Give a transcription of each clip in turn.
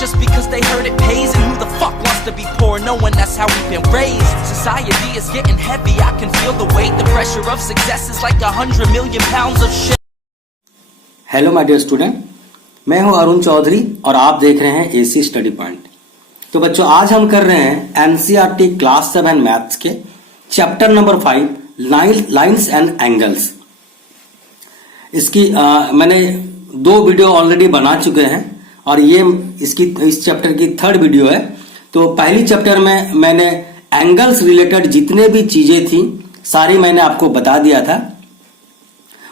just because they heard it pays. And who the fuck wants to be poor knowing that's how we've been raised? Society is getting heavy, I can feel the weight. The pressure of success is like 100 million pounds of shit. Hello my dear student, मैं हूं अरुण चौधरी और आप देख रहे हैं AC study point. तो बच्चों, आज हम कर रहे हैं एनसीईआरटी क्लास 7 मैथ्स के chapter number 5 lines and angles. इसकी मैंने 2 वीडियो ऑलरेडी बना चुके हैं और ये इस चैप्टर की 3rd वीडियो है। तो पहली चैप्टर में मैंने एंगल्स रिलेटेड जितने भी चीजें थी सारी मैंने आपको बता दिया था।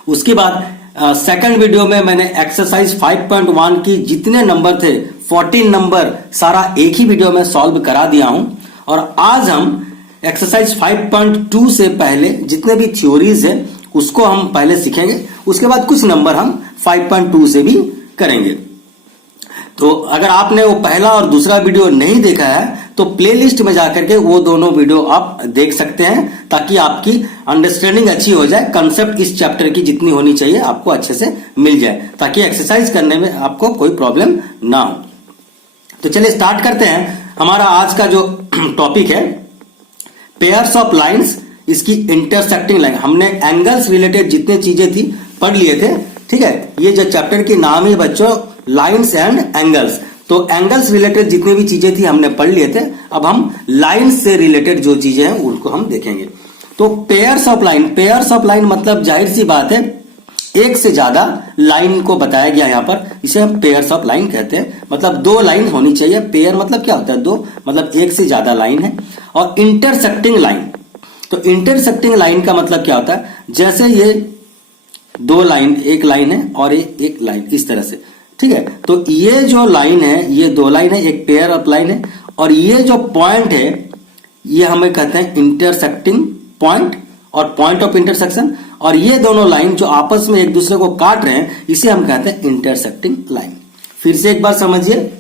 उसके बाद सेकंड वीडियो में मैंने एक्सरसाइज 5.1 की जितने नंबर थे 14 नंबर सारा एक ही वीडियो में सॉल्व करा दिया हूं। और आज हम एक्सरसाइज 5.2 से पहले जितने भी थ्योरीज है उसको हम पहले सीखेंगे, उसके बाद कुछ नंबर हम 5.2 से भी करेंगे। तो अगर आपने वो पहला और दूसरा वीडियो नहीं देखा है तो प्लेलिस्ट में जाकर के वो दोनों वीडियो आप देख सकते हैं, ताकि आपकी अंडरस्टैंडिंग अच्छी हो जाए। कंसेप्ट इस चैप्टर की जितनी होनी चाहिए आपको अच्छे से मिल जाए, ताकि एक्सरसाइज करने में आपको कोई प्रॉब्लम ना हो। तो चलिए स्टार्ट करते हैं। हमारा आज का जो टॉपिक है पेयर्स ऑफ लाइन्स, इसकी इंटरसेक्टिंग लाइन। हमने एंगल्स रिलेटेड जितने चीजें थी पढ़ लिए थे, ठीक है। ये जो चैप्टर की नाम है बच्चों लाइन्स एंड एंगल्स। तो एंगल्स रिलेटेड जितनी भी चीजें थी हमने पढ़ लिए थे। अब हम लाइन्स से रिलेटेड जो चीजें हैं उनको हम देखेंगे। तो पेयर्स ऑफ लाइन मतलब जाहिर सी बात है एक से ज्यादा लाइन को बताया गया यहां पर, इसे हम पेयर्स ऑफ लाइन कहते हैं। मतलब 2 लाइन होनी चाहिए। पेयर मतलब क्या होता है? 2 मतलब एक से ज्यादा लाइन है। और इंटरसेक्टिंग लाइन, तो इंटरसेक्टिंग लाइन का मतलब क्या होता है? जैसे ये 2 लाइन, एक लाइन है और एक लाइन, इस तरह से, ठीक है। तो ये जो लाइन है, ये 2 लाइन है, एक पेयर ऑफ लाइन है। और ये जो पॉइंट है ये हमें कहते हैं इंटरसेक्टिंग पॉइंट और पॉइंट ऑफ इंटरसेक्शन। और ये दोनों लाइन जो आपस में एक दूसरे को काट रहे हैं इसे हम कहते हैं इंटरसेक्टिंग लाइन। फिर से एक बार समझिए,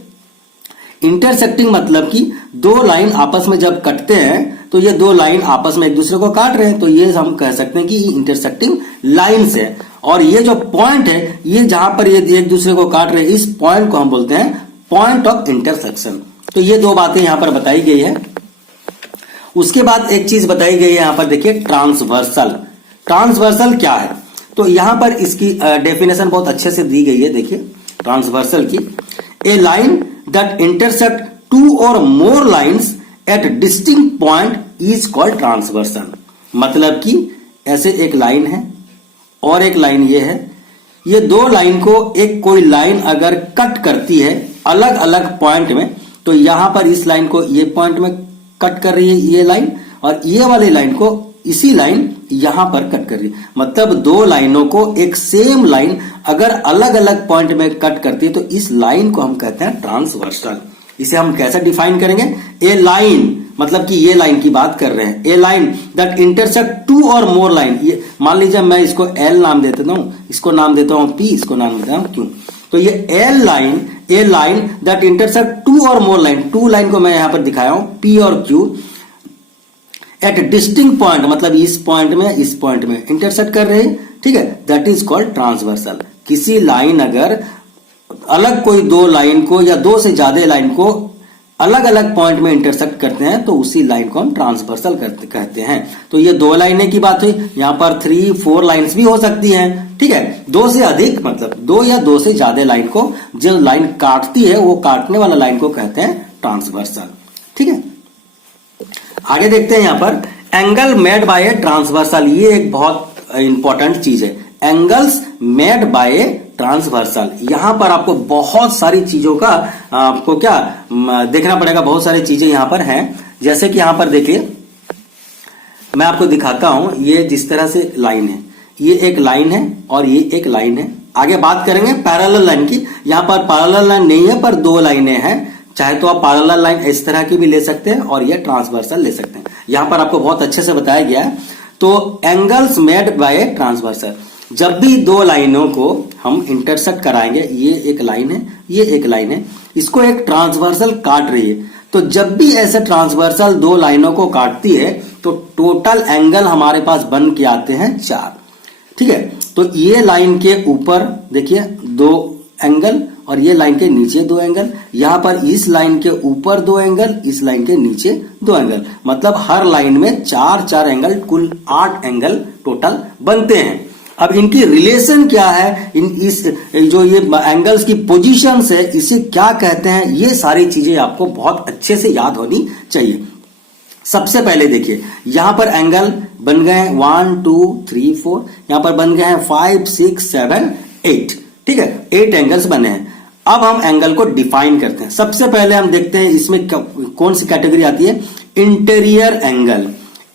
इंटरसेक्टिंग मतलब कि 2 लाइन आपस में जब कटते हैं तो ये 2 लाइन आपस में एक दूसरे को काट रहे हैं, तो ये हम कह सकते हैं कि इंटरसेक्टिंग लाइन्स है। और ये जो पॉइंट है, ये जहां पर ये एक दूसरे को काट रहे हैं, इस पॉइंट को हम बोलते हैं पॉइंट ऑफ इंटरसेक्शन। तो ये 2 बातें यहां पर बताई गई है। उसके बाद एक चीज बताई गई है यहां पर, देखिए ट्रांसवर्सल। ट्रांसवर्सल क्या है? तो यहां पर इसकी डेफिनेशन बहुत अच्छे से दी गई है। देखिए ट्रांसवर्सल की, ए लाइन दैट इंटरसेक्ट 2 और more lines at distinct point is called transversal. मतलब कि ऐसे एक लाइन है और एक लाइन ये है, ये 2 लाइन को एक कोई लाइन अगर कट करती है अलग अलग पॉइंट में, तो यहां पर इस लाइन को ये पॉइंट में कट कर रही है ये लाइन, और ये वाली लाइन को इसी लाइन यहां पर कट कर रही है। मतलब 2 लाइनों को एक सेम लाइन अगर अलग अलग पॉइंट में कट करती है तो इस लाइन को हम कहते हैं ट्रांसवर्सल। इसे हम कैसे डिफाइन करेंगे? ए लाइन मतलब कि ये लाइन की बात कर रहे हैं। ए लाइन दैट इंटरसेक्ट 2 और मोर लाइन, ये मान लीजिए मैं इसको एल नाम दे देता हूं, इसको नाम देता हूं पी, इसको नाम देता हूं क्यू। तो ये ए लाइन दैट इंटरसेक्ट 2 और मोर लाइन, 2 लाइन को मैं यहां पर दिखाया हूं पी और क्यू, एट डिस्टिंक्ट पॉइंट मतलब इस पॉइंट में इंटरसेक्ट कर रहे हैं, ठीक है। That is called transversal. किसी लाइन अगर अलग कोई 2 लाइन को या 2 से ज्यादा लाइन को अलग अलग पॉइंट में इंटरसेक्ट करते हैं तो उसी लाइन को हम ट्रांसवर्सल कहते हैं। तो ये 2 लाइनें की बात हुई। यहां पर 3-4 लाइन्स भी हो सकती हैं, ठीक है। 2 से अधिक मतलब 2 या 2 से ज्यादा लाइन को जो लाइन काटती है वो काटने वाला लाइन को कहते हैं ट्रांसवर्सल, ठीक है। आगे देखते हैं यहां पर angle made by a transversal. ये एक बहुत इंपॉर्टेंट चीज है, angles made by a transversal. यहां पर आपको बहुत सारी चीजों का आपको क्या देखना पड़ेगा, बहुत सारी चीजें यहां पर हैं। जैसे कि यहां पर देखिए मैं आपको दिखाता हूं, ये जिस तरह से लाइन है, ये एक लाइन है और ये एक लाइन है। आगे बात करेंगे पैरेलल लाइन की। यहां पर पैरेलल लाइन नहीं है पर 2 लाइनें हैं, चाहे तो आप पैरेलल लाइन इस तरह की भी ले सकते हैं और ये ट्रांसवर्सल ले सकते हैं। यहां पर आपको बहुत अच्छे से बताया गया है। तो एंगल्स मेड बाय ट्रांसवर्सल, जब भी 2 लाइनों को हम इंटरसेक्ट कराएंगे, ये एक लाइन है, ये एक लाइन है, इसको एक ट्रांसवर्सल काट रही है, तो जब भी ऐसे ट्रांसवर्सल 2 लाइनों को काटती है तो टोटल एंगल हमारे पास बन के आते हैं 4, ठीक है। तो ये लाइन के ऊपर देखिए 2 एंगल और ये लाइन के नीचे 2 एंगल, यहां पर इस लाइन के ऊपर 2 एंगल, इस लाइन के नीचे 2 एंगल, मतलब हर लाइन में 4 एंगल, कुल 8 एंगल टोटल बनते हैं। अब इनकी रिलेशन क्या है, इस जो ये एंगल्स की पोजीशंस है इसे क्या कहते हैं, ये सारी चीजें आपको बहुत अच्छे से याद होनी चाहिए। सबसे पहले देखिए यहां पर एंगल बन गए हैं 1 2 3 4, यहां पर बन गए हैं 5 6 7 8, ठीक है, 8 एंगल्स बने हैं। अब हम एंगल को डिफाइन करते हैं। सबसे पहले हम देखते हैं इसमें कौन सी कैटेगरी आती है, इंटीरियर एंगल।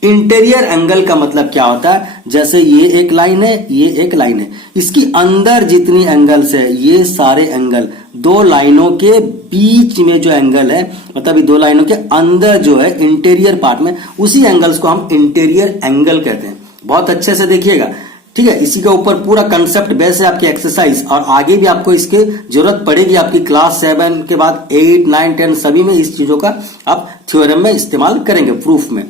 इंटीरियर एंगल का मतलब क्या होता है, जैसे ये एक लाइन है, ये एक लाइन है, इसकी अंदर जितनी एंगल्स है ये सारे एंगल, 2 लाइनों के बीच में जो एंगल है, मतलब ये 2 लाइनों के अंदर जो है इंटीरियर पार्ट में, उसी एंगल्स को हम इंटीरियर एंगल कहते हैं। बहुत अच्छे से देखिएगा, ठीक है। इसी के ऊपर पूरा कंसेप्ट बेस है आपकी एक्सरसाइज, और आगे भी आपको इसकी जरूरत पड़ेगी आपकी क्लास 7 के बाद 8 9 10 सभी में इस चीजों का आप थ्योरम में इस्तेमाल करेंगे, प्रूफ में।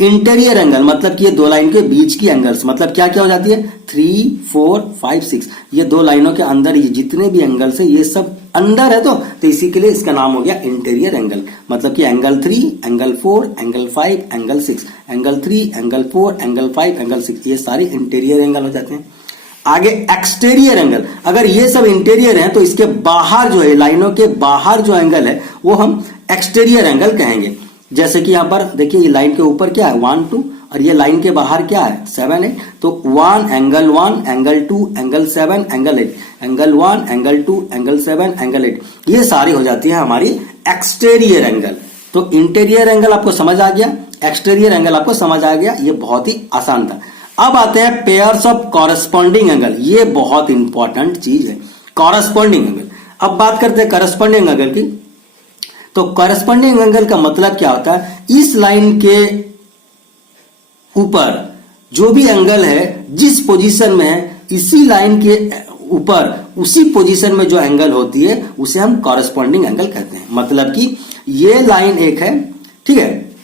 इंटीरियर एंगल मतलब कि ये 2 लाइन के बीच की एंगल्स, मतलब क्या क्या हो जाती है, 3 4 5 6, ये 2 लाइनों के अंदर ये जितने भी एंगल्स है ये सब अंदर है, तो इसी के लिए इसका नाम हो गया इंटीरियर एंगल। मतलब कि angle 3 angle 4 angle 5 angle 6, angle 3 angle 4 angle 5 angle 6, ये सारे इंटीरियर एंगल हो जाते हैं। आगे एक्सटीरियर एंगल, अगर ये सब इंटीरियर है तो इसके बाहर जो है, लाइनों के बाहर जो एंगल है वो हम एक्सटीरियर एंगल कहेंगे। जैसे कि यहां पर देखिए ये लाइन के ऊपर क्या है 1 2, और ये लाइन के बाहर क्या है 7 8, तो 1 angle 1 angle 2 angle 7 angle 8, angle 1 angle 2 angle 7 angle 8, ये सारी हो जाती है हमारी एक्सटीरियर एंगल। तो इंटीरियर एंगल आपको समझ आ गया, एक्सटीरियर एंगल आपको समझ आ गया, ये बहुत ही आसान था। अब आते हैं पेयर्स ऑफ कॉरेस्पॉन्डिंग एंगल, ये बहुत इंपॉर्टेंट चीज है कॉरेस्पॉन्डिंग एंगल। अब बात करते हैं कॉरेस्पॉन्डिंग एंगल की। तो कॉरेस्पॉन्डिंग एंगल का मतलब क्या होता है, इस लाइन के ऊपर जो भी एंगल है जिस पोजीशन में है, इसी लाइन के ऊपर उसी पोजीशन में जो एंगल होती है उसे हम कॉरेस्पॉन्डिंग एंगल कहते हैं। मतलब कि ये लाइन एक है, ठीक है,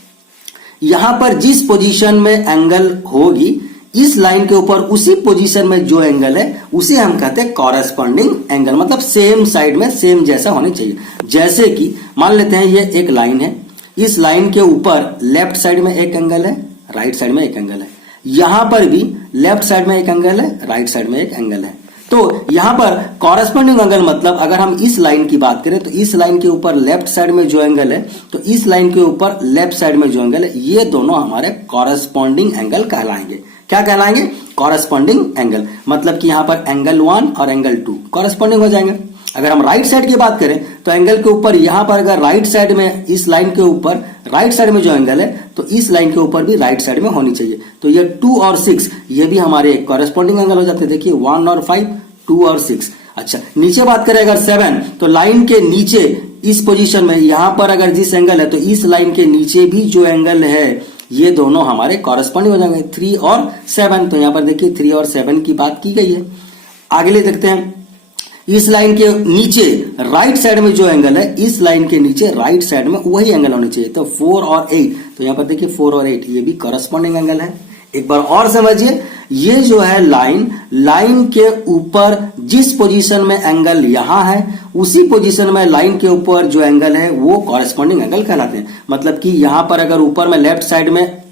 यहां पर जिस पोजीशन में एंगल होगी, इस लाइन के ऊपर उसी पोजीशन में जो एंगल है उसे हम कहते हैं कॉरेस्पॉन्डिंग एंगल, मतलब सेम साइड में सेम जैसा होने चाहिए। जैसे कि मान लेते हैं ये एक लाइन है, इस लाइन के ऊपर लेफ्ट साइड में एक एंगल है, राइट साइड में एक एंगल है, यहां पर भी लेफ्ट साइड में एक एंगल है, राइट साइड में एक एंगल है। तो यहां पर कॉरेस्पॉन्डिंग एंगल मतलब अगर हम इस लाइन की बात करें तो इस लाइन के ऊपर लेफ्ट साइड में जो एंगल है, तो इस लाइन के ऊपर लेफ्ट साइड में जो एंगल है, ये दोनों हमारे कॉरेस्पॉन्डिंग एंगल कहलाएंगे। क्या कहलाएंगे, कॉरेस्पॉन्डिंग एंगल। मतलब कि यहां पर एंगल 1 और एंगल 2 कॉरेस्पॉन्डिंग हो जाएंगे। अगर हम राइट साइड की बात करें तो एंगल के ऊपर यहां पर अगर राइट साइड में, इस लाइन के ऊपर राइट साइड में जो एंगल है, तो इस लाइन के ऊपर भी राइट साइड में होनी चाहिए। तो ये 2 और 6 ये भी हमारे कॉरेस्पॉन्डिंग एंगल हो जाते हैं। देखिए 1 और 5, 2 और 6। अच्छा, नीचे बात करें अगर 7, तो लाइन के नीचे इस पोजीशन में यहां पर अगर जिस एंगल है, तो इस लाइन के नीचे भी जो एंगल है ये दोनों हमारे कॉरेस्पॉन्डिंग हो जाएंगे, 3 और 7। तो यहां पर देखिए 3 और 7 की बात की गई है। आगे ले देखते हैं, इस लाइन के नीचे राइट साइड में जो एंगल है, इस लाइन के नीचे राइट साइड में वही एंगल होने चाहिए। तो 4 और 8, तो यहां पर देखिए 4 और 8 ये भी कॉरेस्पॉन्डिंग एंगल है। एक बार और समझिए, ये जो है लाइन के ऊपर जिस पोजीशन में एंगल यहां है, उसी पोजीशन में लाइन के ऊपर जो एंगल है वो कॉरेस्पॉन्डिंग एंगल कहलाते हैं। मतलब कि यहां पर अगर ऊपर में लेफ्ट साइड में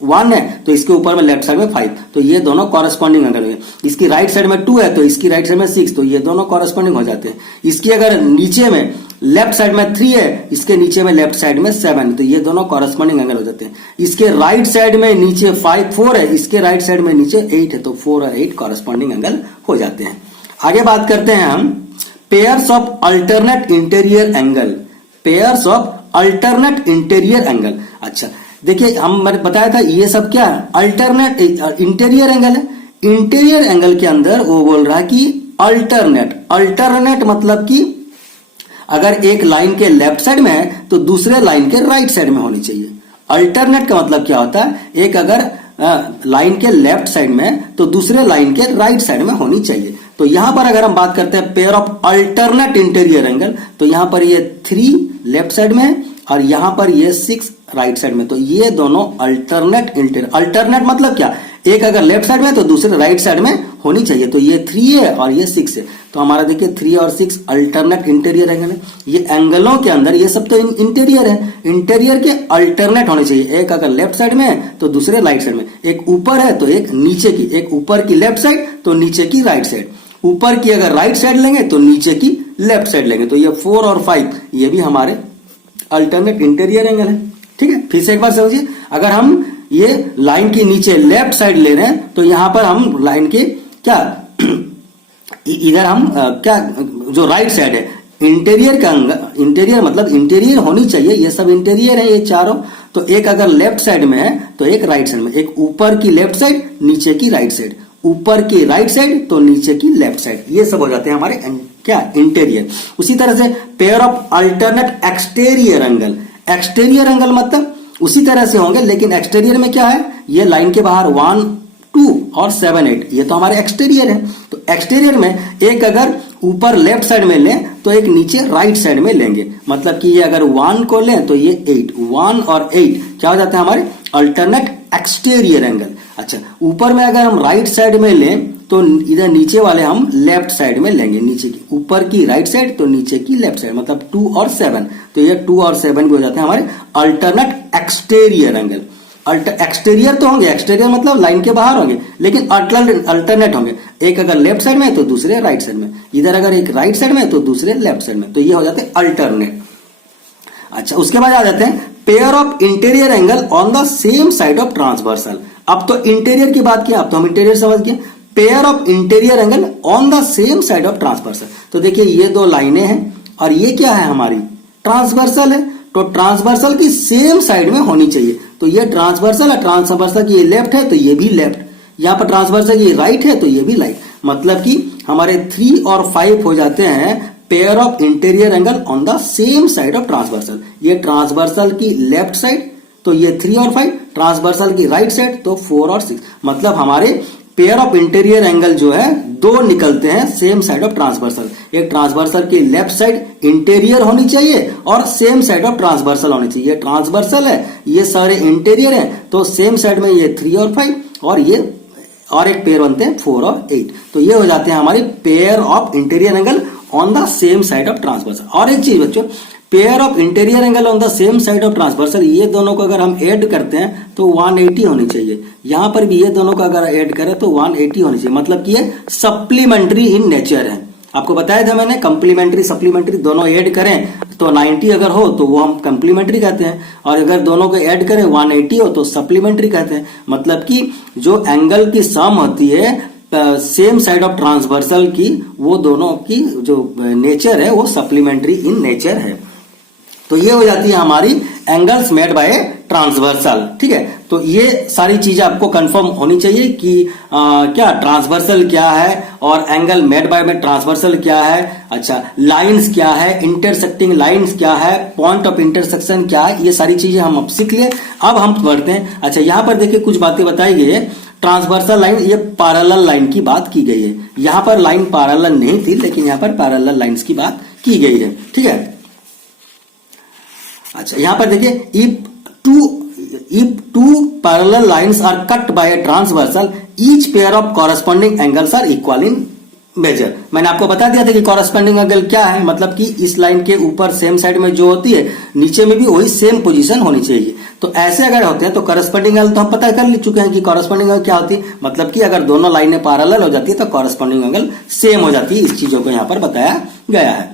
1 है तो इसके ऊपर में लेफ्ट साइड में 5, तो ये दोनों कॉरेस्पॉन्डिंग एंगल हुए। इसकी राइट साइड में 2 है तो इसकी राइट साइड में 6, तो ये दोनों कॉरेस्पॉन्डिंग हो जाते हैं। इसकी अगर नीचे में लेफ्ट साइड में 3 है, इसके नीचे में लेफ्ट साइड में 7, तो ये दोनों कॉरेस्पॉन्डिंग एंगल हो जाते हैं। इसके राइट साइड में नीचे 4 है, इसके राइट साइड में नीचे 8 है, तो 4 और 8 कॉरेस्पॉन्डिंग एंगल हो जाते हैं। आगे बात करते हैं हम pairs of alternate interior angle. Pairs of alternate interior angle. अच्छा देखिए, मैंने बताया था ये सब क्या है, अल्टरनेट इंटीरियर एंगल है। इंटीरियर एंगल के अंदर वो बोल रहा है कि अल्टरनेट मतलब कि अगर एक लाइन के लेफ्ट साइड में है तो दूसरे लाइन के राइट साइड में होनी चाहिए। अल्टरनेट का मतलब क्या होता है, एक अगर लाइन के लेफ्ट साइड में है तो दूसरे लाइन के राइट साइड में होनी चाहिए। तो यहां पर अगर हम बात करते हैं pair of alternate interior angle, तो यहां पर ये 3 लेफ्ट साइड में है और यहां पर ये 6 राइट साइड में, तो ये दोनों अल्टरनेट इंटीरियर। अल्टरनेट मतलब क्या, एक अगर लेफ्ट साइड में तो दूसरे राइट साइड में होनी चाहिए। तो ये 3 है और ये 6 है, तो हमारा देखिए 3 और 6 अल्टरनेट इंटीरियर एंगल है। ये एंगलों के अंदर ये सब तो इंटीरियर है, इंटीरियर के अल्टरनेट होने चाहिए। एक अगर लेफ्ट साइड में है तो दूसरे राइट साइड में, एक ऊपर है तो एक नीचे की, एक ऊपर की लेफ्ट साइड तो नीचे की राइट साइड, ऊपर की अगर राइट साइड लेंगे तो नीचे की लेफ्ट साइड लेंगे। तो ये 4 और 5 ये भी हमारे अल्टरनेट इंटीरियर एंगल है। ठीक है, फिर से एक बार समझिए, अगर हम ये लाइन के नीचे लेफ्ट साइड ले रहे हैं तो यहां पर हम लाइन के क्या इधर हम क्या जो राइट साइड है इंटीरियर का, इंटीरियर मतलब इंटीरियर होनी चाहिए, ये सब इंटीरियर है ये चारों। तो एक अगर लेफ्ट साइड में है तो एक राइट साइड में, एक ऊपर की लेफ्ट साइड नीचे की राइट साइड, ऊपर की राइट साइड तो नीचे की लेफ्ट साइड, ये सब हो जाते हैं हमारे क्या इंटीरियर। उसी तरह से pair of alternate exterior angle, exterior angle मतलब उसी तरह से होंगे, लेकिन एक्सटीरियर में क्या है, ये लाइन के बाहर 1, 2 और 7, 8 ये तो हमारे एक्सटीरियर है। तो एक्सटीरियर में एक अगर ऊपर लेफ्ट साइड में लें तो एक नीचे राइट साइड में लेंगे, मतलब कि ये अगर 1 को लें तो ये 8, 1 और 8 क्या हो जाता है हमारे अल्टरनेट एक्सटीरियर एंगल। अच्छा, ऊपर में अगर हम राइट साइड में लें तो इधर नीचे वाले हम लेफ्ट साइड में लेंगे, नीचे की, ऊपर की राइट साइड तो नीचे की लेफ्ट साइड, मतलब 2 और 7, तो ये 2 और 7 भी हो जाते हैं हमारे अल्टरनेट एक्सटीरियर एंगल। एक्सटीरियर तो होंगे, एक्सटीरियर मतलब लाइन के बाहर होंगे, लेकिन अल्टरनेट होंगे, एक अगर लेफ्ट साइड में है तो दूसरे राइट साइड में, इधर अगर एक राइट साइड में है तो दूसरे लेफ्ट साइड में, तो ये हो जाते हैं अल्टरनेट। अच्छा, उसके बाद आ जाते हैं pair of interior angle on the same side of transversal. अब तो इंटीरियर की बात की, अब तो हम इंटीरियर समझ गए। Pair of interior angle on the same side of transversal, तो देखिए ये दो लाइनें हैं और ये क्या है हमारी ट्रांसवर्सल है, तो ट्रांसवर्सल की सेम साइड में होनी चाहिए। तो ये ट्रांसवर्सल है, ट्रांसवर्सल की ये लेफ्ट है तो ये भी लेफ्ट, यहां पर ट्रांसवर्सल की राइट है तो ये भी राइट, मतलब कि हमारे 3 और 5 हो जाते हैं pair of interior angle on the same side of transversal. ये ट्रांसवर्सल की लेफ्ट साइड तो ये 3 और 5, ट्रांसवर्सल की राइट साइड तो 4 और 6, मतलब हमारे पेयर ऑफ इंटीरियर एंगल जो है दो निकलते हैं सेम साइड ऑफ ट्रांसवर्सल। एक ट्रांसवर्सल की लेफ्ट साइड इंटीरियर होनी चाहिए और सेम साइड ऑफ ट्रांसवर्सल होनी चाहिए। ये ट्रांसवर्सल है, ये सारे इंटीरियर है, तो सेम साइड में ये 3 और 5 और ये और एक पेयर बनते हैं 4 और 8, तो ये हो जाते हैं हमारी pair of interior angle on the same side of transversal. और एक चीज बच्चों, pair of interior angle on the same side of transversal, ये दोनों को अगर हम ऐड करते हैं तो 180 होनी चाहिए। यहां पर भी ये दोनों को अगर ऐड करें तो 180 होनी चाहिए, मतलब कि ये सप्लीमेंट्री इन नेचर है। आपको बताया था मैंने, कंप्लीमेंट्री सप्लीमेंट्री दोनों ऐड करें तो 90 अगर हो तो वो हम कंप्लीमेंट्री कहते हैं, और अगर दोनों को ऐड करें 180 हो तो सप्लीमेंट्री कहते हैं। मतलब कि जो एंगल की सम होती है सेम साइड ऑफ ट्रांसवर्सल की, वो दोनों की जो नेचर है वो सप्लीमेंट्री इन नेचर है। तो ये हो जाती है हमारी एंगल्स मेड बाय ट्रांसवर्सल। ठीक है, तो ये सारी चीजें आपको कंफर्म होनी चाहिए कि क्या ट्रांसवर्सल क्या है और एंगल मेड बाय में ट्रांसवर्सल क्या है। अच्छा, लाइंस क्या है, इंटरसेक्टिंग लाइंस क्या है, पॉइंट ऑफ इंटरसेक्शन क्या है, ये सारी चीजें हम अब सीख लिए। अब हम बढ़ते हैं। अच्छा, यहां पर देखिए कुछ बातें बताई गई है। ट्रांसवर्सल लाइन, ये पैरेलल लाइन की बात की गई है। यहां पर लाइन पैरेलल नहीं थी, लेकिन यहां पर पैरेलल लाइंस की बात की गई है। ठीक है, अच्छा यहां पर देखिए if two parallel lines are cut by a transversal, each pair of corresponding angles are equal in measure। मैंने आपको बता दिया था कि corresponding angle क्या है, मतलब कि इस लाइन के ऊपर सेम साइड में जो होती है नीचे में भी वही सेम पोजीशन होनी चाहिए। तो ऐसे अगर होते हैं तो corresponding angle तो हम पता कर चुके हैं कि corresponding angle क्या होती है, मतलब कि अगर दोनों लाइनें पैरेलल हो जाती है तो corresponding angle सेम हो जाती है। इस चीजों को यहां पर बताया गया है।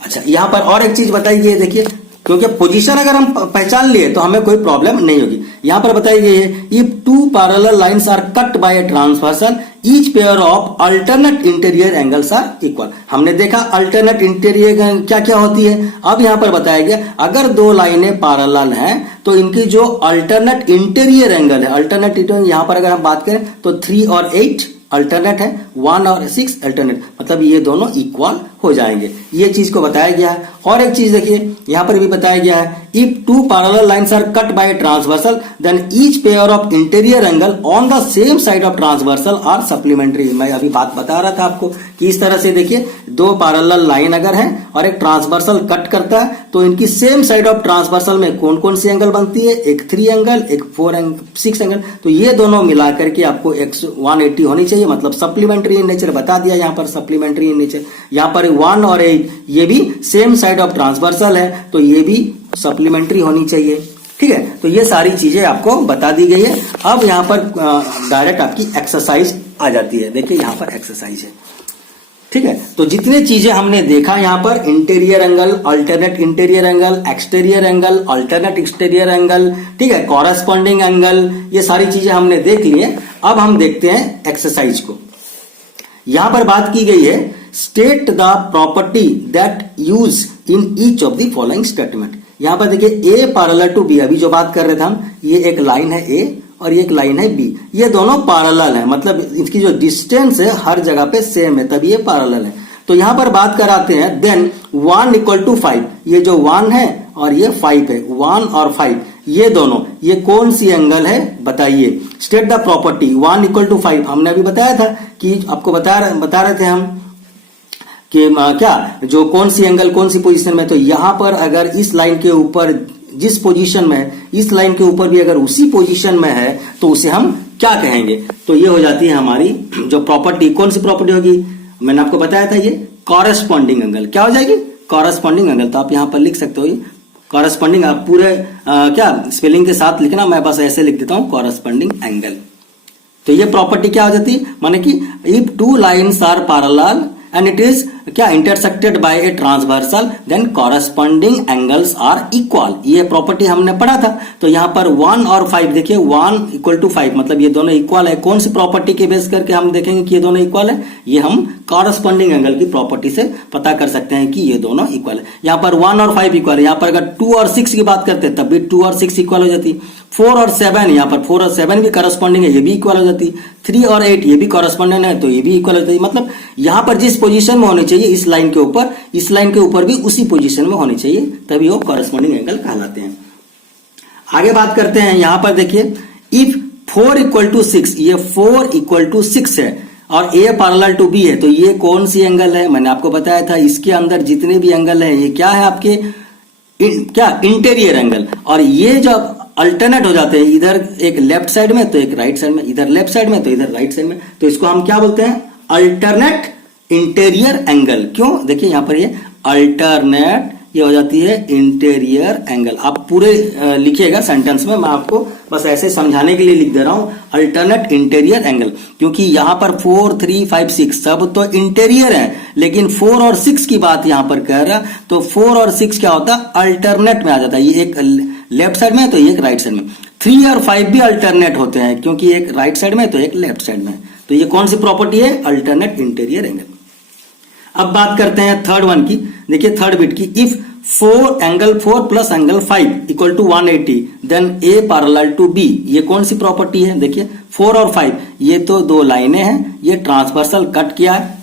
अच्छा, यहां पर और एक चीज बताई गई है, देखिए, क्योंकि पोजीशन अगर हम पहचान लिए तो हमें कोई प्रॉब्लम नहीं होगी। यहां पर बताई गई है if two parallel lines are cut by a transversal, each pair of alternate interior angles are equal. हमने देखा अल्टरनेट इंटीरियर क्या क्या होती है। अब यहां पर बताया गया अगर दो लाइनें पैरेलल हैं तो इनकी जो अल्टरनेट इंटीरियर एंगल है, अल्टरनेट यहां पर अगर हम बात करें तो 3 और 8 अल्टरनेट है, 1 और 6 अल्टरनेट, मतलब ये दोनों इक्वल हो जाएंगे। ये चीज को बताया गया है। और एक चीज देखिए यहां पर भी बताया गया है, if two parallel lines are cut by transversal then each pair of interior angle on the same side of transversal are supplementary. मैं अभी बात बता रहा था आपको कि इस तरह से देखिए दो पैरेलल लाइन अगर है और एक ट्रांसवर्सल कट करता है तो इनकी सेम साइड ऑफ ट्रांसवर्सल में कौन कौन सी एंगल बनती है, एक 3 एंगल, एक 6 एंगल, तो ये दोनों मिलाकर के आपको 180 होनी चाहिए, मतलब सप्लीमेंट्री इन नेचर बता दिया यहाँ पर, सप्लीमेंट्री इन नेचर। यहाँ पर 1 और 8 ये भी सेम साइड ऑफ ट्रांसवर्सल है तो ये भी सप्लीमेंट्री होनी चाहिए। ठीक है, तो ये सारी चीजें आपको बता दी गई है। अब यहाँ पर डायरेक्ट आपकी एक्सरसाइज आ जाती है। देखिए यहाँ पर एक्सरसाइज है। ठीक है, तो जितने चीजें हमने देखा यहाँ पर, interior angle, alternate interior angle, exterior angle, alternate exterior angle, ठीक है, कॉरेस्पॉन्डिंग एंगल, ये सारी चीजें हमने देख ली है। अब हम देखते हैं एक्सरसाइज को। यहां पर बात की गई है, state the property that use in each of the following statement. यहां पर देखिए ए पैरेलल टू बी, अभी जो बात कर रहे थे हम, ये एक लाइन है ए और ये एक लाइन है बी, ये दोनों पैरेलल है, मतलब इनकी जो डिस्टेंस है हर जगह पे सेम है, तभी ये पैरेलल है। तो यहां पर बात कराते हैं, देन 1 = 5, ये जो 1 है और ये 5 है, 1 और 5 ये दोनों, ये कौन सी एंगल है बताइए। स्टेट द प्रॉपर्टी 1 = 5, हमने अभी बताया था कि आपको बता रहे थे हम कि क्या जो कौन सी एंगल कौन सी पोजीशन में, तो यहां पर अगर इस लाइन के ऊपर जिस पोजीशन में है, इस लाइन के ऊपर भी अगर उसी पोजीशन में है तो उसे हम क्या कहेंगे। तो ये हो जाती है हमारी जो प्रॉपर्टी, कौन सी प्रॉपर्टी होगी, मैंने आपको बताया था ये कॉरेस्पॉन्डिंग एंगल। क्या हो जाएगी, कॉरेस्पॉन्डिंग एंगल। तो आप यहां पर लिख सकते हो ये कॉरेस्पॉन्डिंग, आप पूरे क्या स्पेलिंग के साथ लिखना, मैं बस ऐसे लिख देता हूं कॉरेस्पॉन्डिंग एंगल। तो ये प्रॉपर्टी क्या हो जाती है, माने कि if 2 lines are parallel and it is क्या intersected by a transversal then corresponding angles are equal. ये प्रॉपर्टी हमने पढ़ा था। तो यहां पर 1 और 5 देखिए, 1 = 5 मतलब ये दोनों इक्वल है। कौन सी प्रॉपर्टी के बेस करके हम देखेंगे कि ये दोनों इक्वल है, ये हम कॉरेस्पॉन्डिंग एंगल की प्रॉपर्टी से पता कर सकते हैं कि ये दोनों इक्वल है। यहां पर 1 और 5 इक्वल है। यहां पर अगर 2 और 6 की बात करते हैं तब भी 2 और 6 इक्वल हो जाती। 4 और 7, यहां पर 4 और 7 भी कॉरेस्पॉन्डिंग है, ये भी इक्वल हो जाती। 3 और 8 ये भी कॉरेस्पॉन्डिंग है तो ये भी इक्वल हो जाती। मतलब यहां पर जिस पोजीशन में होनी चाहिए इस लाइन के ऊपर, इस लाइन के ऊपर भी उसी पोजीशन में होनी चाहिए, तभी वो कॉरेस्पॉन्डिंग एंगल कहलाते हैं। आगे बात करते हैं, यहां पर देखिए इफ 4 = 6, ये 4 = 6 है और ए पैरेलल टू बी है, तो ये कौन सी एंगल है, मैंने आपको बताया था इसके अंदर जितने भी एंगल है ये क्या है आपके क्या इंटीरियर एंगल। और ये जो अल्टरनेट हो जाते हैं, इधर एक लेफ्ट साइड में तो एक राइट साइड में, इधर लेफ्ट साइड में तो इधर राइट साइड में, तो इसको हम क्या बोलते हैं, अल्टरनेट इंटीरियर एंगल। क्यों, देखिए यहां पर ये अल्टरनेट, ये हो जाती है इंटीरियर एंगल। आप पूरे लिखिएगा सेंटेंस में, मैं आपको बस ऐसे समझाने के लिए लिख दे रहा हूं अल्टरनेट इंटीरियर एंगल, क्योंकि यहां पर 4, 3, 5, 6 सब तो इंटीरियर है, लेकिन 4 और 6 की बात यहां पर कर रहा, तो 4 और 6 क्या होता है, अल्टरनेट में आ जाता है। ये एक लेफ्ट साइड में तो ये एक राइट साइड में। 3 और 5 भी अल्टरनेट होते हैं, क्योंकि एक राइट साइड में तो एक लेफ्ट साइड में। तो ये कौन सी प्रॉपर्टी है, अल्टरनेट इंटीरियर एंगल। अब बात करते हैं थर्ड वन की। देखिए थर्ड बिट की, if 4 plus angle 5 = 180 then A parallel to B, ये कौन सी प्रॉपर्टी है। देखिए 4 और 5 ये तो दो लाइनें हैं, ये ट्रांसवर्सल कट किया है।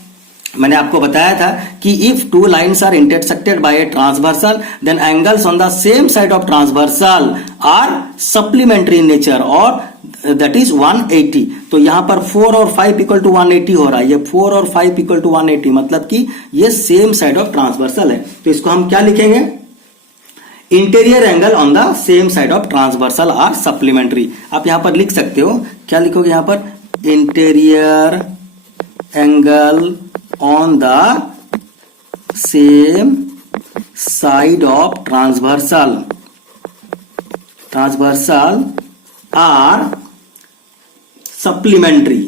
मैंने आपको बताया था कि if 2 lines are intersected by a transversal then angles on the same side of transversal are supplementary in nature और दैट इज 180। तो यहां पर 4 और 5 = 180 हो रहा है। ये 4 और 5 = 180 मतलब कि ये सेम साइड ऑफ ट्रांसवर्सल है। तो इसको हम क्या लिखेंगे, interior angle on the same side of transversal are supplementary. आप यहां पर लिख सकते हो, क्या लिखोगे यहां पर, interior angle on the same side of transversal are supplementary,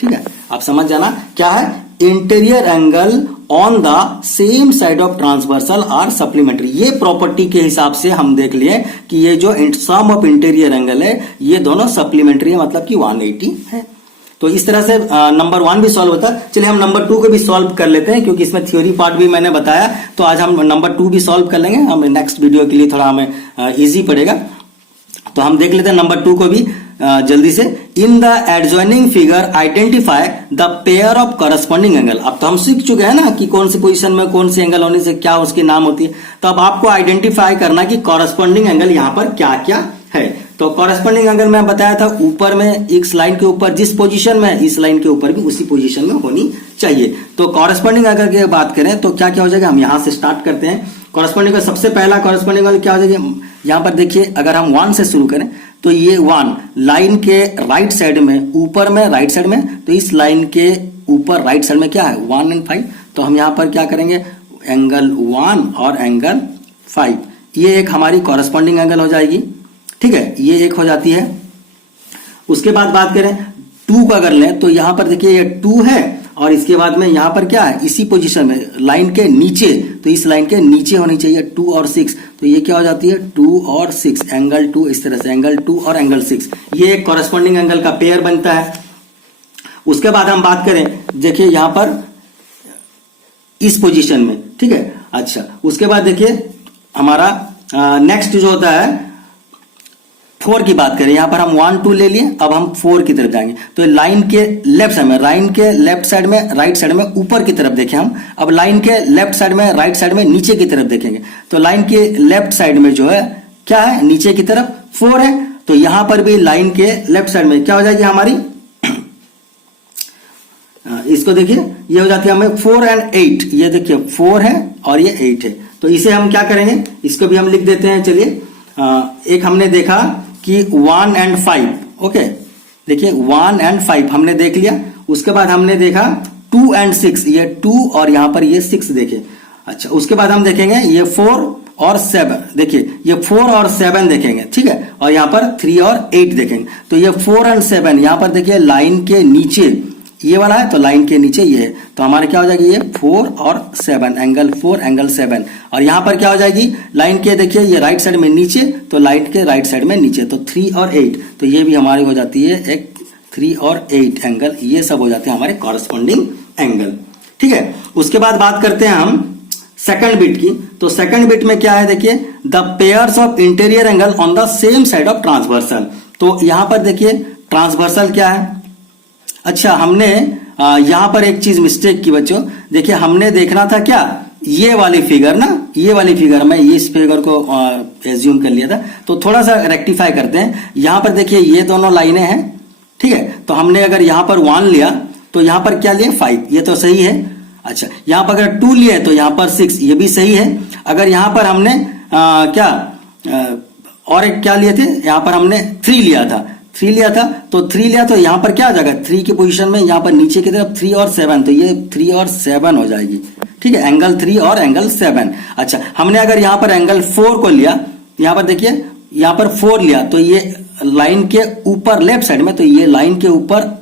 ठीक है। आप समझ जाना क्या है, interior angle on the same side of transversal are supplementary. ये प्रॉपर्टी के हिसाब से हम देख लिए कि ये जो सम ऑफ इंटीरियर एंगल है ये दोनों सप्लीमेंट्री है, मतलब कि 180 है। तो इस तरह से नंबर 1 भी सॉल्व होता है। चलिए हम नंबर 2 को भी सॉल्व कर लेते हैं, क्योंकि इसमें थ्योरी पार्ट भी मैंने बताया, तो आज हम नंबर 2 भी सॉल्व कर लेंगे। हम नेक्स्ट वीडियो के लिए थोड़ा हमें इजी पड़ेगा। तो हम देख लेते हैं नंबर 2 को भी। जल्दी से, in the adjoining figure identify the pair of corresponding angle. अब तो हम सीख चुके हैं ना कि कौन सी पोजीशन में कौन सी एंगल होने से क्या उसकी नाम होती है। तो अब आपको आइडेंटिफाई करना कि कॉरस्पॉन्डिंग एंगल यहां पर क्या क्या है। तो कॉरस्पॉन्डिंग एंगल मैं बताया था ऊपर में इस लाइन के ऊपर जिस पोजीशन में है इस लाइन के ऊपर भी उसी पोजीशन में होनी चाहिए। तो कॉरस्पॉन्डिंग एंगल की बात करें तो क्या क्या हो जाएगा, हम यहां से स्टार्ट करते हैं। कॉरस्पॉन्डिंग का सबसे पहला कॉरस्पॉन्डिंग एंगल क्या हो जाएगा, यहां पर देखिए अगर हम 1 से शुरू करें तो ये 1 लाइन के राइट साइड में ऊपर में राइट साइड में, तो इस लाइन के ऊपर राइट साइड में क्या है 1 और 5। तो हम यहां पर क्या करेंगे एंगल 1 और एंगल 5, ये एक हमारी कॉरस्पॉन्डिंग एंगल हो जाएगी। ठीक है, ये एक हो जाती है। उसके बाद बात करें 2 को अगर लें तो यहां पर देखिए ये 2 है और इसके बाद में यहां पर क्या है इसी पोजीशन में लाइन के नीचे, तो इस लाइन के नीचे होनी चाहिए 2 और 6। तो ये क्या हो जाती है 2 और 6 एंगल 2, इस तरह से एंगल 2 और एंगल 6, ये एक कॉरस्पॉन्डिंग एंगल का पेयर बनता है। उसके बाद हम बात करें देखिए यहां पर इस पोजीशन में, ठीक है। अच्छा, उसके बाद देखिए हमारा नेक्स्ट जो होता है 4 की बात करें, यहां पर हम 1 2 ले लिए, अब हम 4 की तरफ जाएंगे। तो लाइन के लेफ्ट साइड में, लाइन के लेफ्ट साइड में राइट साइड में ऊपर की तरफ देखें हम, अब लाइन के लेफ्ट साइड में राइट साइड में नीचे की तरफ देखेंगे। तो लाइन के लेफ्ट साइड में जो है क्या है नीचे की तरफ 4 है, तो यहां पर भी लाइन के लेफ्ट साइड में क्या हो जाएगी हमारी इसको देखिए ये हो जाती है हमें 4 और 8, ये देखिए 4 है और ये 8 है। तो इसे हम क्या करेंगे, इसको भी हम लिख देते हैं। चलिए एक हमने देखा कि 1 और 5, ओके, देखिए 1 और 5 हमने देख लिया। उसके बाद हमने देखा 2 और 6, ये 2 और यहां पर ये 6 देखे। अच्छा, उसके बाद हम देखेंगे ये 4 और 7, देखिए ये 4 और 7 देखेंगे, ठीक है, और यहां पर 3 और 8 देखेंगे। तो ये 4 और 7 यहां पर देखिए लाइन के नीचे ये वाला है, तो लाइन के नीचे ये है, तो हमारे क्या हो जाएगी ये 4 और 7 एंगल 4 एंगल 7। और यहां पर क्या हो जाएगी लाइन के देखिए ये राइट साइड में नीचे, तो लाइन के राइट साइड में नीचे, तो 3 और 8, तो ये भी हमारी हो जाती है एक 3 और 8 एंगल, ये सब हो जाते हैं हमारे कॉरस्पॉन्डिंग एंगल। ठीक है, उसके बाद बात करते हैं हम सेकंड बिट की। तो सेकंड बिट में क्या है देखिए the pairs of interior angle on the same side of transversal. तो यहां पर देखिए ट्रांसवर्सल क्या है। अच्छा, हमने यहां पर एक चीज मिस्टेक की बच्चों, देखिए हमने देखना था क्या ये वाली फिगर ना, ये वाली फिगर, मैं इस फिगर को एज्यूम कर लिया था, तो थोड़ा सा रेक्टिफाई करते हैं। यहां पर देखिए ये दोनों लाइनें हैं, ठीक है, तो हमने अगर यहां पर 1 लिया तो यहां पर क्या लिया 5, ये तो सही है। अच्छा, यहां पर अगर 2 लिया तो यहां पर 6, ये भी सही है। अगर यहां पर हमने और एक क्या लिए थे, यहां पर हमने 3 लिया था, 3 लिया था, तो 3 लिया तो यहां पर क्या आ जाएगा 3 की पोजीशन में यहां पर नीचे की तरफ 3 और 7, तो ये 3 और 7 हो जाएगी, ठीक है, एंगल 3 और एंगल 7। अच्छा, हमने अगर यहां पर एंगल 4 को लिया, यहां पर देखिए यहां पर 4 लिया, तो ये लाइन के ऊपर लेफ्ट साइड में, तो ये लाइन के ऊपर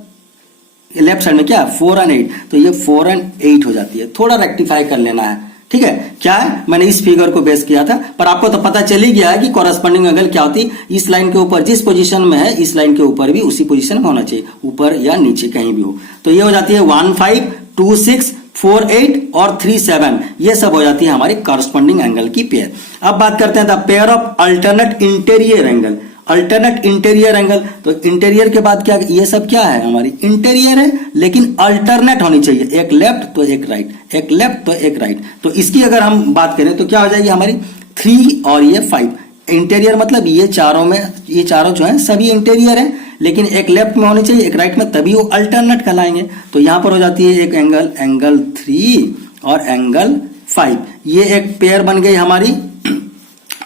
लेफ्ट साइड में क्या 4 और 8, तो ये 4 और 8 हो जाती है। थोड़ा रेक्टिफाई कर लेना है, ठीक है। क्या है, मैंने इस फिगर को बेस किया था, पर आपको तो पता चल ही गया है कि कॉरस्पॉन्डिंग एंगल क्या होती है। इस लाइन के ऊपर जिस पोजीशन में है इस लाइन के ऊपर भी उसी पोजीशन में होना चाहिए, ऊपर या नीचे कहीं भी हो। तो ये हो जाती है 1 5 2 6 4 8 और 3 7, ये सब हो जाती है हमारी कॉरस्पॉन्डिंग एंगल की पेयर। अब बात करते हैं the pair of alternate interior angle. Alternate interior angle, तो इंटीरियर के बाद क्या, ये सब क्या है हमारी इंटीरियर है, लेकिन अल्टरनेट होनी चाहिए, एक लेफ्ट तो एक राइट, एक लेफ्ट तो एक राइट। तो इसकी अगर हम बात करें तो क्या हो जाएगी हमारी 3 और ये 5। इंटीरियर मतलब ये चारों में, ये चारों जो है सभी इंटीरियर है, लेकिन एक लेफ्ट में होनी चाहिए एक राइट में, तभी वो अल्टरनेट कहलाएंगे। तो यहां पर हो जाती है एक एंगल 3 और एंगल 5, ये एक पेयर बन गई हमारी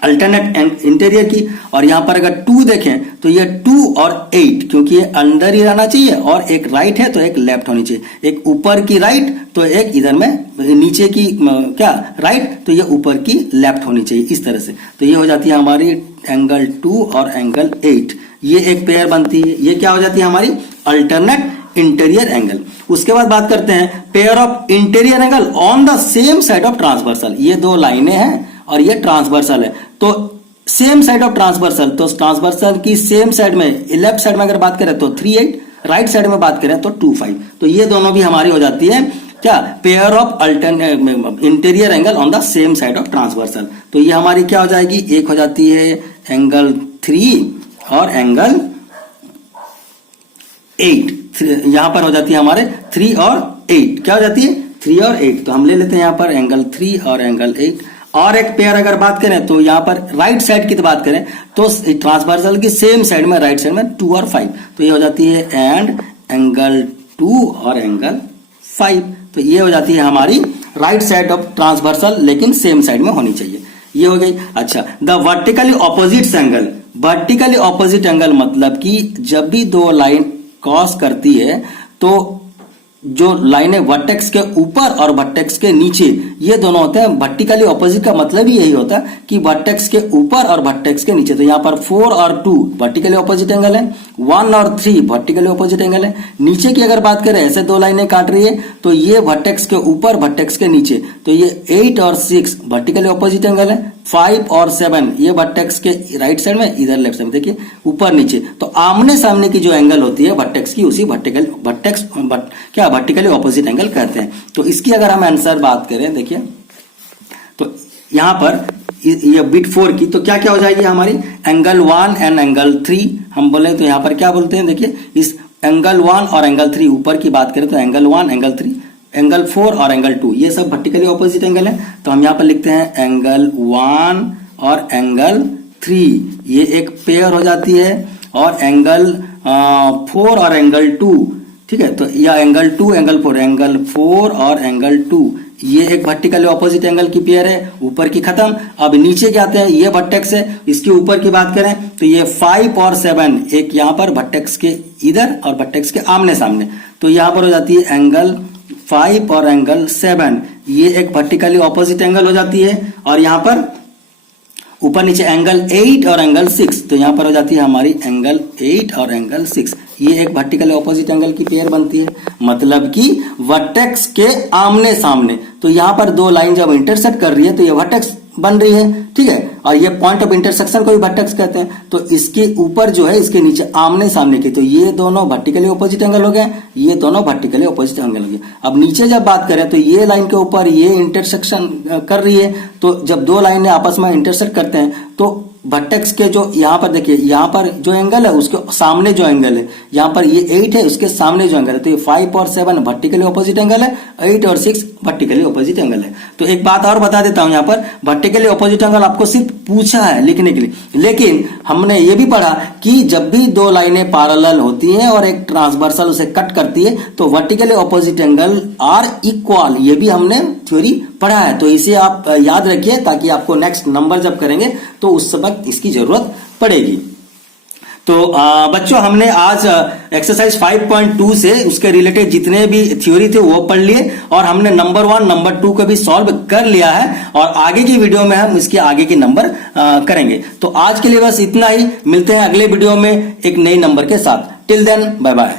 अल्टरनेट इंटीरियर की। और यहां पर अगर 2 देखें तो ये 2 और 8, क्योंकि ये अंदर ही रहना चाहिए, और एक राइट है तो एक लेफ्ट होनी चाहिए, एक ऊपर की राइट तो एक इधर में नीचे की क्या राइट, तो ये ऊपर की लेफ्ट होनी चाहिए, इस तरह से। तो ये हो जाती है हमारी एंगल 2 और एंगल 8, ये एक पेयर बनती है, ये क्या हो जाती है हमारी अल्टरनेट इंटीरियर एंगल। उसके बाद बात करते हैं pair of interior angle on the same side of transversal. ये 2 लाइनें हैं और ये ट्रांसवर्सल है, तो सेम साइड ऑफ ट्रांसवर्सल, तो ट्रांसवर्सल की सेम साइड में लेफ्ट साइड में अगर बात करें तो 3 8, राइट साइड में बात करें तो 2 5। तो ये दोनों भी हमारी हो जाती है क्या pair of alternate interior angle on the same side of transversal. तो ये हमारी क्या हो जाएगी, एक हो जाती है एंगल 3 और एंगल 8, यहां पर हो जाती है हमारे 3 और 8, क्या हो जाती है 3 और 8। तो हम ले लेते हैं यहां पर एंगल 3 और एंगल 8। और एक पेयर अगर बात करें तो यहां पर राइट साइड की तो बात करें तो ट्रांसवर्सल की सेम साइड में राइट साइड में 2 और 5, तो ये हो जाती है एंड एंगल 2 और एंगल 5। तो ये हो जाती है हमारी राइट साइड ऑफ ट्रांसवर्सल, लेकिन सेम साइड में होनी चाहिए। ये हो गई। अच्छा, the vertically opposite angle, vertically opposite angle मतलब कि जब भी दो लाइन क्रॉस करती है तो जो लाइनें वर्टेक्स के ऊपर और वर्टेक्स के नीचे ये दोनों होते हैं। वर्टिकली ऑपोजिट का मतलब ही यही होता है कि वर्टेक्स के ऊपर और वर्टेक्स के नीचे। तो यहाँ पर 4 और 2 वर्टिकली ऑपोजिट एंगल है, 1 और 3 वर्टिकली ऑपोजिट एंगल है। नीचे की अगर बात करें, ऐसे दो लाइनें काट रही है तो ये वर्टेक्स के ऊपर वर्टेक्स के नीचे, तो ये 8 और 6 वर्टिकली ऑपोजिट एंगल है। 5 और 7 ये वर्टेक्स के राइट साइड में, इधर लेफ्ट साइड में, देखिए ऊपर नीचे। तो आमने सामने की जो एंगल होती है वर्टेक्स की, उसी वर्टिकली ऑपोजिट एंगल कहते हैं। तो इसकी अगर हम आंसर बात करें, देखिए तो यहां पर ये बिट 4 की, तो क्या क्या हो जाएगी हमारी एंगल 1 एंड एंगल 3 हम बोले तो यहां पर क्या बोलते हैं, देखिए इस एंगल 1 और एंगल 3 ऊपर की बात करें तो एंगल 1 एंगल 3, एंगल 4 और एंगल 2 ये सब वर्टिकली ऑपोजिट एंगल है। तो हम यहां पर लिखते हैं एंगल 1 और एंगल 3, ये एक पेयर हो जाती है। और एंगल 4 और एंगल 2, ठीक है, तो यह एंगल 2 एंगल 4, एंगल 4 और एंगल 2 ये एक वर्टिकली ऑपोजिट एंगल की पेयर है। ऊपर की खत्म। अब नीचे क्या आते हैं, ये वर्टेक्स है, इसके ऊपर की बात करें तो ये 5 और 7 एक यहां पर वर्टेक्स के इधर और वर्टेक्स के आमने सामने, तो यहां पर हो जाती है एंगल 5 और एंगल 7 ये एक वर्टिकली ऑपोजिट एंगल हो जाती है। और यहां पर ऊपर नीचे एंगल 8 और एंगल 6, तो यहां पर हो जाती है हमारी एंगल 8 और एंगल 6 ये एक वर्टिकली ऑपोजिट एंगल की पेयर बनती है। मतलब कि वर्टेक्स के आमने सामने, तो यहां पर दो लाइन जब इंटरसेक्ट कर रही है तो ये वर्टेक्स बन रही है, ठीक है। और ये पॉइंट ऑफ इंटरसेक्शन को भी वर्टेक्स कहते हैं। तो इसके ऊपर जो है इसके नीचे आमने सामने की, तो ये दोनों वर्टिकली ऑपोजिट एंगल हो गए, ये दोनों वर्टिकली ऑपोजिट एंगल हो गए। अब नीचे जब बात करें तो ये लाइन के ऊपर ये इंटरसेक्शन कर रही है, तो जब दो लाइनें आपस में इंटरसेक्ट करते हैं तो वर्टेक्स के जो यहाँ पर देखिए, यहाँ पर जो एंगल है उसके सामने जो एंगल है, यहाँ पर ये 8 है, उसके सामने जो एंगल है, तो ये 5 और 7 वर्टिकली ऑपोजिट एंगल है, 8 और 6 वर्टिकली ऑपोजिट एंगल है। तो एक बात और बता देता हूं, यहाँ पर वर्टिकली ऑपोजिट एंगल आपको सिर्फ पूछा है लिखने के लिए, लेकिन हमने ये भी पढ़ा कि जब भी दो लाइनें पैरेलल होती हैं और एक ट्रांसवर्सल उसे कट करती है तो vertically opposite angle are equal, ये भी हमने थ्योरी पढ़ा है। तो इसे आप याद रखिए ताकि आपको नेक्स्ट नंबर जब करेंगे तो उस वक्त इसकी जरूरत पड़ेगी। तो बच्चों हमने आज एक्सरसाइज 5.2 से उसके रिलेटेड जितने भी थ्योरी थे वो पढ़ लिए और हमने नंबर 1 नंबर 2 को भी सॉल्व कर लिया है और आगे की वीडियो में हम इसके आगे के नंबर करेंगे। तो आज के लिए बस इतना ही, मिलते हैं अगले वीडियो में एक नए नंबर के साथ। Till then bye bye.